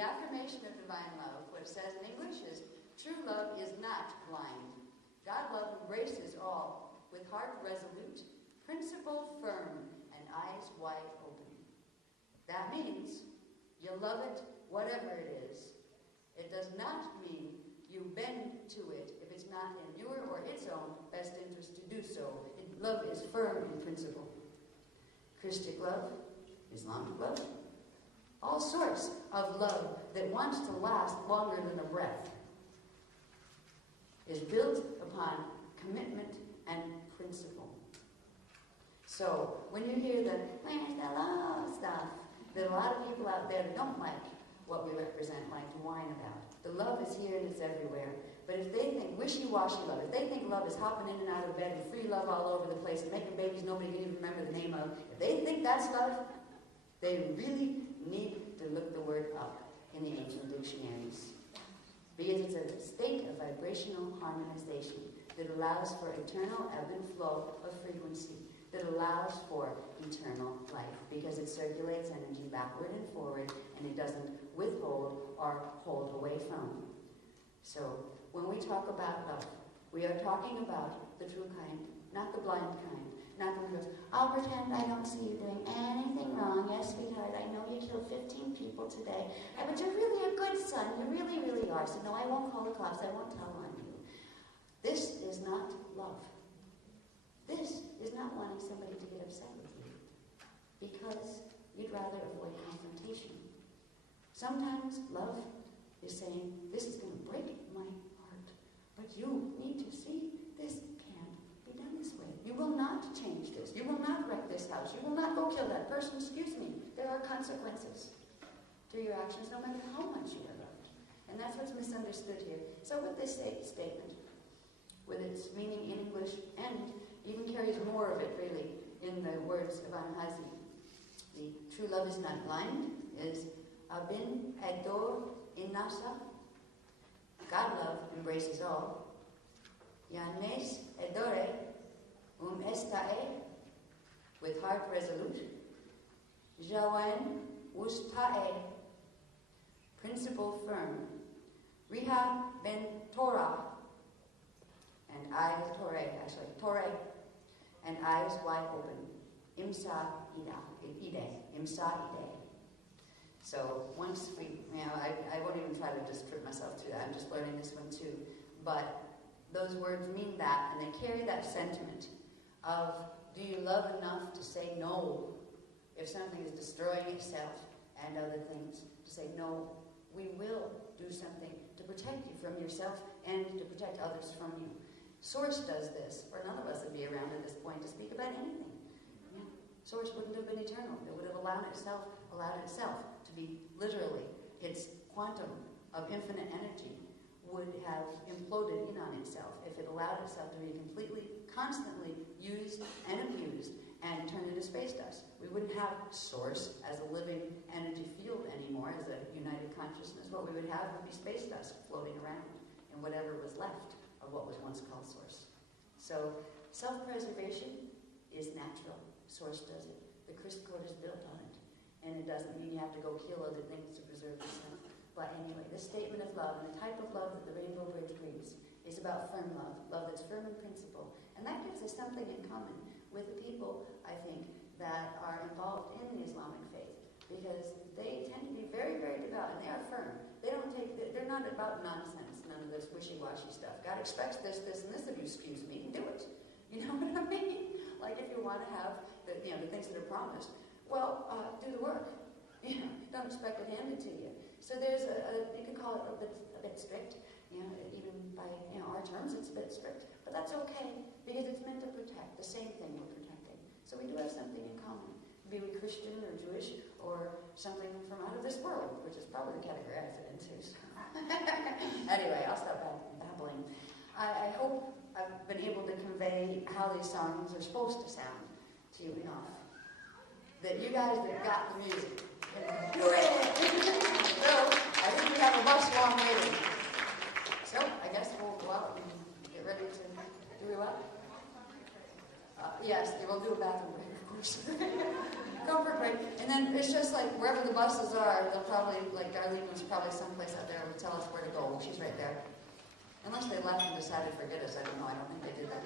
the affirmation of divine love, what it says in English is, true love is not blind. God love embraces all, with heart resolute, principle firm, and eyes wide open. That means you love it, whatever it is. It does not mean you bend to it if it's not in your or its own best interest to do so. Love is firm in principle. Christian love, Islamic love, all sorts of love that wants to last longer than a breath is built upon commitment and principle. So when you hear the "where's the love" stuff that a lot of people out there that don't like what we represent like to whine about, the love is here and it's everywhere. But if they think wishy-washy love, if they think love is hopping in and out of bed and free love all over the place and making babies nobody can even remember the name of, if they think that's love, they really need to look the word up in the ancient dictionaries. Because it's a state of vibrational harmonization that allows for eternal ebb and flow of frequency, that allows for eternal life, because it circulates energy backward and forward, and it doesn't withhold or hold away from. So, when we talk about love, we are talking about the true kind, not the blind kind, not the one who goes, "I'll pretend I don't see you doing anything wrong. Yes, sweetheart, I know you killed 15 people today, but you're really a good son. You really, really are. So no, I won't call the cops. I won't tell on you." This is not love. This is not wanting somebody to get upset with you because you'd rather avoid confrontation. Sometimes love is saying, "This is going to break my heart, but you need to see this can't be done this way. You will not change this. You will not wreck this house. You will not go kill that person. Excuse me. There are consequences to your actions, no matter how much you are loved." And that's what's misunderstood here. So with this statement, with its meaning in English and even carries more of it, really, in the words of Anhazi. The true love is not blind, is Abin Ador Inasa. God love embraces all. Yanes Edore Estae, with heart resolute. Jawan Ustae, principle firm. Riha ben Torah, and eyes, Torah, and eyes wide open. Imsa ide. So once I won't even try to just trip myself through that. I'm just learning this one too. But those words mean that, and they carry that sentiment of, do you love enough to say no if something is destroying itself and other things? To say no, we will do something to protect you from yourself and to protect others from you. Source does this, or none of us would be around at this point to speak about anything. Yeah. Source wouldn't have been eternal. It would have allowed itself to be literally, its quantum of infinite energy would have imploded in on itself if it allowed itself to be completely, constantly used and abused and turned into space dust. We wouldn't have Source as a living energy field anymore, as a united consciousness. What we would have would be space dust floating around in whatever was left of what was once called Source. So self-preservation is natural. Source does it. The Christ code is built on it. And it doesn't mean you have to go kill other things to preserve yourself. But anyway, this statement of love and the type of love that the Rainbow Bridge brings is about firm love, love that's firm in principle. And that gives us something in common with the people, I think, that are involved in the Islamic faith. Because they tend to be very, very devout, and they are firm. They're not about nonsense, none of this wishy-washy stuff. God expects this, this, and this of you, excuse me, and do it. You know what I mean? Like if you want to have the things that are promised, well, do the work. Don't expect it handed to you. So there's you could call it a bit strict. Even by our terms, it's a bit strict, but that's okay because it's meant to protect the same thing we're protecting. So we do have something in common. Be we Christian or Jewish or something from out of this world, which is probably the category I fit into. So. Anyway, I'll stop babbling. I hope I've been able to convey how these songs are supposed to sound to you enough. That you guys that got the music can do it! So, I think we have a bus long waiting. So, I guess we'll go out and get ready to do it up. Yes, they will do a bathroom break, of course. Go for a break. And then it's just like wherever the buses are, they'll probably, like Darlene was probably someplace out there will tell us where to go. She's right there. Unless they left and decided to forget us. I don't know. I don't think they did that.